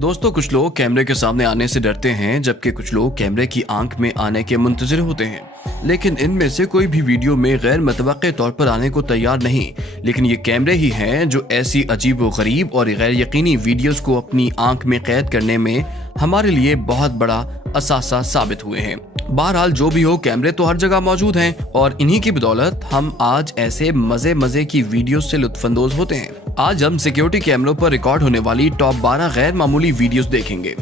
दोस्तों, कुछ लोग कैमरे के सामने आने से डरते हैं, जबकि कुछ लोग कैमरे की आंख में आने के मुंतजिर होते हैं। लेकिन इनमें से कोई भी वीडियो में गैर मुतवक्के तौर पर आने को तैयार नहीं। लेकिन ये कैमरे ही हैं जो ऐसी अजीब व गरीब और गैर यकीनी वीडियोस को अपनी आंख में कैद करने में हमारे लिए बहुत बड़ा असासा साबित हुए हैं। बहरहाल जो भी हो, कैमरे तो हर जगह मौजूद हैं और इन्हीं की बदौलत हम आज ऐसे मजे की वीडियो से लुत्फानंदोज होते हैं। आज हम सिक्योरिटी कैमरों पर रिकॉर्ड होने वाली टॉप 12 गैर मामूली वीडियोस देखेंगे।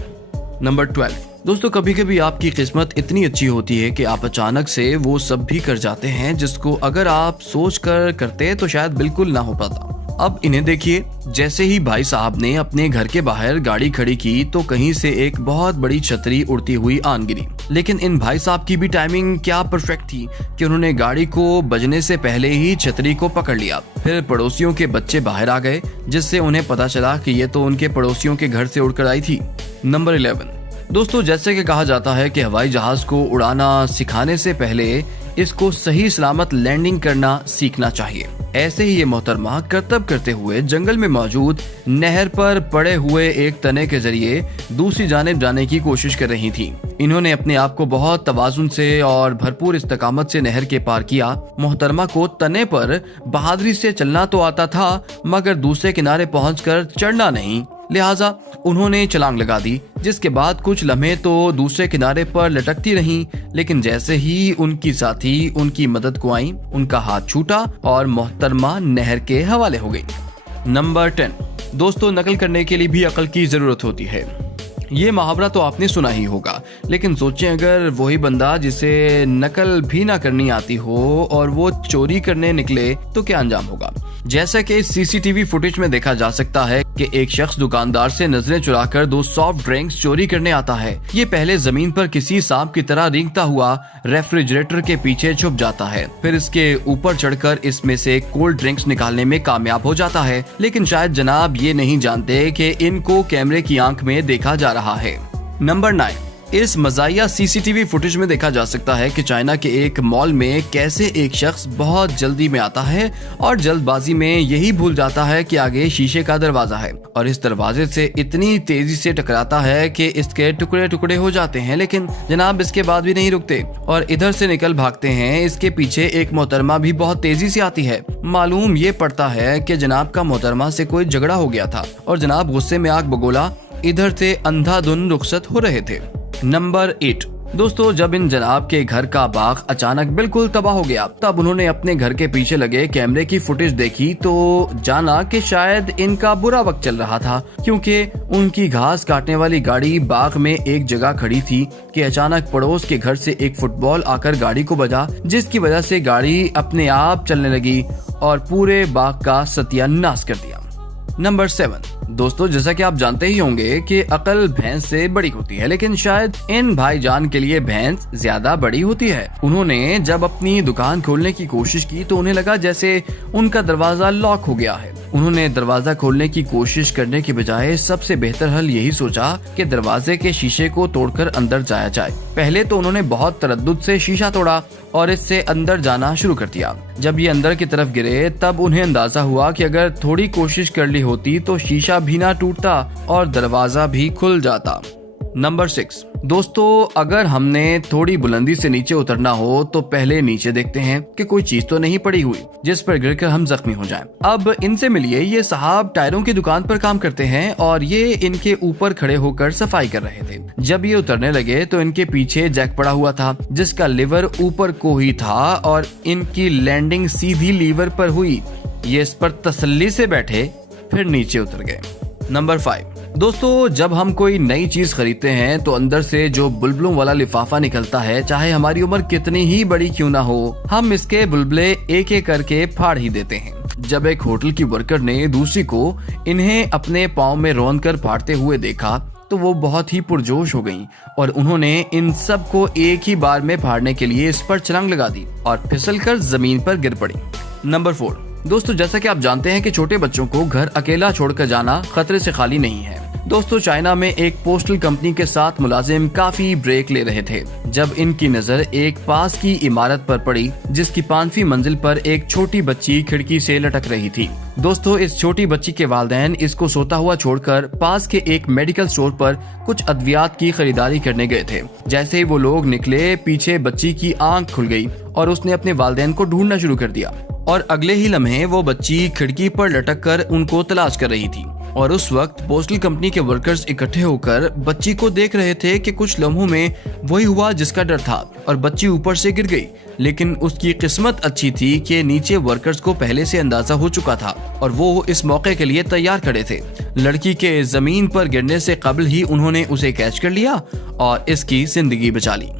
नंबर 12। दोस्तों, कभी कभी आपकी किस्मत इतनी अच्छी होती है कि आप अचानक से वो सब भी कर जाते हैं जिसको अगर आप सोच कर करते तो शायद बिल्कुल ना हो पाता। अब इन्हें देखिए। जैसे ही भाई साहब ने अपने घर के बाहर गाड़ी खड़ी की तो कहीं से एक बहुत बड़ी छतरी उड़ती हुई आन गिरी। लेकिन इन भाई साहब की भी टाइमिंग क्या परफेक्ट थी कि उन्होंने गाड़ी को बजने से पहले ही छतरी को पकड़ लिया। फिर पड़ोसियों के बच्चे बाहर आ गए, जिससे उन्हें पता चला कि ये तो उनके पड़ोसियों के घर से उड़कर आई थी। नंबर 11। दोस्तों, जैसे कि कहा जाता है कि हवाई जहाज को उड़ाना सिखाने से पहले इसको सही सलामत लैंडिंग करना सीखना चाहिए। ऐसे ही ये मोहतरमा करतब करते हुए जंगल में मौजूद नहर पर पड़े हुए एक तने के जरिए दूसरी जानिब जाने की कोशिश कर रही थी। इन्होंने अपने आप को बहुत तवाजुन से और भरपूर इस्तकामत से नहर के पार किया। मोहतरमा को तने पर बहादुरी से चलना तो आता था, मगर दूसरे किनारे पहुंचकर चढ़ना नहीं। लिहाजा उन्होंने छलांग लगा दी, जिसके बाद कुछ लम्हे तो दूसरे किनारे पर लटकती रहीं। लेकिन जैसे ही उनकी साथी उनकी मदद को आई, उनका हाथ छूटा और मोहतरमा नहर के हवाले हो गई। नंबर 10। दोस्तों, नकल करने के लिए भी अकल की जरूरत होती है। ये मुहावरा तो आपने सुना ही होगा, लेकिन सोचें अगर वही बंदा जिसे नकल भी ना करनी आती हो और वो चोरी करने निकले तो क्या अंजाम होगा। जैसा कि सीसीटीवी फुटेज में देखा जा सकता है कि एक शख्स दुकानदार से नजरें चुराकर 2 सॉफ्ट ड्रिंक्स चोरी करने आता है। ये पहले जमीन पर किसी सांप की तरह रेंगता हुआ रेफ्रिजरेटर के पीछे छुप जाता है, फिर इसके ऊपर चढ़कर इसमें से कोल्ड ड्रिंक्स निकालने में कामयाब हो जाता है। लेकिन शायद जनाब ये नहीं जानते कि इनको कैमरे की आंख में देखा जा रहा है। नंबर 9। इस मजाया सीसीटीवी फुटेज में देखा जा सकता है कि चाइना के एक मॉल में कैसे एक शख्स बहुत जल्दी में आता है और जल्दबाजी में यही भूल जाता है कि आगे शीशे का दरवाजा है और इस दरवाजे से इतनी तेजी से टकराता है कि इसके टुकड़े टुकड़े हो जाते हैं। लेकिन जनाब इसके बाद भी नहीं रुकते और इधर से निकल भागते हैं। इसके पीछे एक मोहतरमा भी बहुत तेजी से आती है। मालूम ये पड़ता है कि जनाब का मोहतरमा से कोई झगड़ा हो गया था और जनाब गुस्से में आग बगोला इधर से अंधाधुन रुखसत हो रहे थे। नंबर 8। दोस्तों, जब इन जनाब के घर का बाग अचानक बिल्कुल तबाह हो गया, तब उन्होंने अपने घर के पीछे लगे कैमरे की फुटेज देखी तो जाना कि शायद इनका बुरा वक्त चल रहा था, क्योंकि उनकी घास काटने वाली गाड़ी बाग में एक जगह खड़ी थी कि अचानक पड़ोस के घर से एक फुटबॉल आकर गाड़ी को बजा, जिसकी वजह से गाड़ी अपने आप चलने लगी और पूरे बाग का सत्यानाश कर दिया। नंबर 7। दोस्तों, जैसा कि आप जानते ही होंगे कि अकल भैंस से बड़ी होती है, लेकिन शायद इन भाईजान के लिए भैंस ज्यादा बड़ी होती है। उन्होंने जब अपनी दुकान खोलने की कोशिश की तो उन्हें लगा जैसे उनका दरवाजा लॉक हो गया है। उन्होंने दरवाजा खोलने की कोशिश करने के बजाय सबसे बेहतर हल यही सोचा कि दरवाजे के शीशे को तोड़कर अंदर जाया जाए। पहले तो उन्होंने बहुत तरद्दुद से शीशा तोड़ा और इससे अंदर जाना शुरू कर दिया। जब ये अंदर की तरफ गिरे तब उन्हें अंदाजा हुआ कि अगर थोड़ी कोशिश कर ली होती तो शीशा भी ना टूटता और दरवाजा भी खुल जाता। नंबर 6। दोस्तों, अगर हमने थोड़ी बुलंदी से नीचे उतरना हो तो पहले नीचे देखते हैं कि कोई चीज तो नहीं पड़ी हुई जिस पर गिरकर हम जख्मी हो जाएं। अब इनसे मिलिए, ये साहब टायरों की दुकान पर काम करते हैं और ये इनके ऊपर खड़े होकर सफाई कर रहे थे। जब ये उतरने लगे तो इनके पीछे जैक पड़ा हुआ था जिसका लीवर ऊपर को ही था और इनकी लैंडिंग सीधी लीवर पर हुई। ये इस पर तसल्ली से बैठे, फिर नीचे उतर गए। नंबर 5। दोस्तों, जब हम कोई नई चीज खरीदते हैं तो अंदर से जो बुलबुलों वाला लिफाफा निकलता है, चाहे हमारी उम्र कितनी ही बड़ी क्यों ना हो, हम इसके बुलबुले एक एक करके फाड़ ही देते हैं। जब एक होटल की वर्कर ने दूसरी को इन्हें अपने पाँव में रौंद कर फाड़ते हुए देखा तो वो बहुत ही पुरजोश हो गईं और उन्होंने इन सब को एक ही बार में फाड़ने के लिए इस पर छलांग लगा दी और फिसलकर जमीन पर गिर पड़ी। नंबर 4। दोस्तों, जैसा कि आप जानते हैं कि छोटे बच्चों को घर अकेला छोड़कर जाना खतरे से खाली नहीं है। दोस्तों चाइना में एक पोस्टल कंपनी के साथ मुलाजिम काफी ब्रेक ले रहे थे जब इनकी नजर एक पास की इमारत पर पड़ी जिसकी 5वीं मंजिल पर एक छोटी बच्ची खिड़की से लटक रही थी। दोस्तों इस छोटी बच्ची के वालिदैन इसको सोता हुआ छोड़कर पास के एक मेडिकल स्टोर पर कुछ अद्वियात की खरीदारी करने गए थे। जैसे ही वो लोग निकले पीछे बच्ची की आंख खुल गई और उसने अपने वालिदैन को ढूंढना शुरू कर दिया और अगले ही लम्हे वो बच्ची खिड़की पर लटक कर उनको तलाश कर रही थी। और उस वक्त पोस्टल कंपनी के वर्कर्स इकट्ठे होकर बच्ची को देख रहे थे कि कुछ लम्हों में वही हुआ जिसका डर था और बच्ची ऊपर से गिर गई। लेकिन उसकी किस्मत अच्छी थी कि नीचे वर्कर्स को पहले से अंदाजा हो चुका था और वो इस मौके के लिए तैयार खड़े थे। लड़की के जमीन पर गिरने से कबल ही उन्होंने उसे कैच कर लिया और इसकी जिंदगी बचा ली।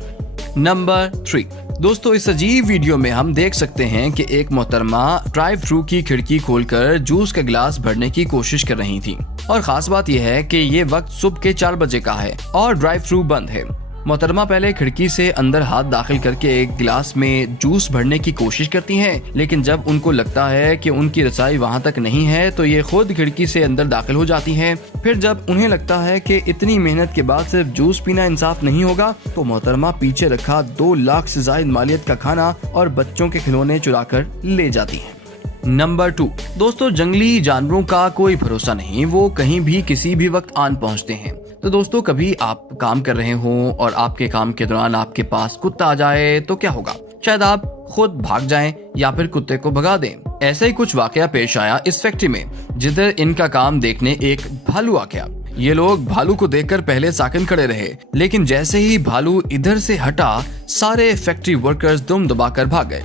नंबर 3। दोस्तों इस अजीब वीडियो में हम देख सकते हैं कि एक मोहतरमा ड्राइव थ्रू की खिड़की खोलकर जूस का गिलास भरने की कोशिश कर रही थी और खास बात यह है कि ये वक्त सुबह के 4 बजे का है और ड्राइव थ्रू बंद है। मोहतरमा पहले खिड़की से अंदर हाथ दाखिल करके एक गिलास में जूस भरने की कोशिश करती हैं, लेकिन जब उनको लगता है कि उनकी रसाई वहां तक नहीं है तो ये खुद खिड़की से अंदर दाखिल हो जाती हैं। फिर जब उन्हें लगता है कि इतनी मेहनत के बाद सिर्फ जूस पीना इंसाफ नहीं होगा तो मोहतरमा पीछे रखा 2 लाख से ज्यादा मालियत का खाना और बच्चों के खिलौने चुरा कर ले जाती है। नंबर 2। दोस्तों जंगली जानवरों का कोई भरोसा नहीं, वो कहीं भी किसी भी वक्त आन पहुंचते हैं। तो दोस्तों कभी आप काम कर रहे हो और आपके काम के दौरान आपके पास कुत्ता आ जाए तो क्या होगा? शायद आप खुद भाग जाएं या फिर कुत्ते को भगा दें। ऐसा ही कुछ वाकया पेश आया इस फैक्ट्री में जिधर इनका काम देखने एक भालू आ गया। ये लोग भालू को देखकर पहले साकिन खड़े रहे, लेकिन जैसे ही भालू इधर से हटा सारे फैक्ट्री वर्कर्स दुम दबाकर भाग गए।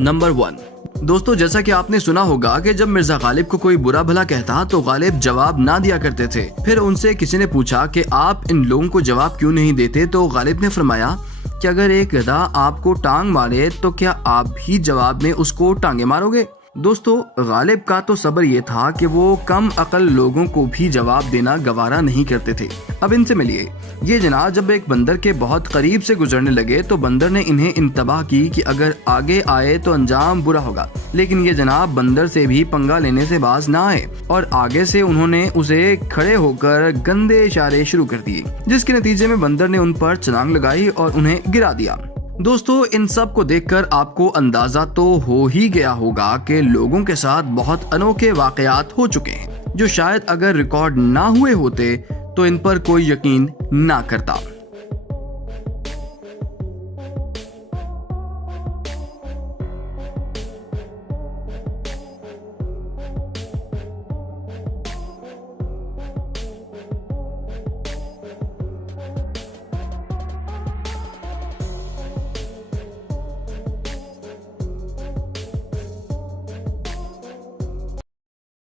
नंबर 1। दोस्तों जैसा कि आपने सुना होगा कि जब मिर्जा गालिब को कोई बुरा भला कहता तो गालिब जवाब ना दिया करते थे। फिर उनसे किसी ने पूछा कि आप इन लोगों को जवाब क्यों नहीं देते, तो गालिब ने फरमाया कि अगर एक गधा आपको टांग मारे तो क्या आप भी जवाब में उसको टांगे मारोगे? दोस्तों गालिब का तो सब्र ये था कि वो कम अकल लोगों को भी जवाब देना गवारा नहीं करते थे। अब इनसे मिलिए। ये जनाब जब एक बंदर के बहुत करीब से गुजरने लगे तो बंदर ने इन्हें इंतबाह की कि अगर आगे आए तो अंजाम बुरा होगा, लेकिन ये जनाब बंदर से भी पंगा लेने से बाज ना आए और आगे से उन्होंने उसे खड़े होकर गंदे इशारे शुरू कर दिए, जिसके नतीजे में बंदर ने उन पर छलांग लगाई और उन्हें गिरा दिया। दोस्तों इन सब को देखकर आपको अंदाजा तो हो ही गया होगा कि लोगों के साथ बहुत अनोखे वाकयात हो चुके हैं जो शायद अगर रिकॉर्ड ना हुए होते तो इन पर कोई यकीन ना करता।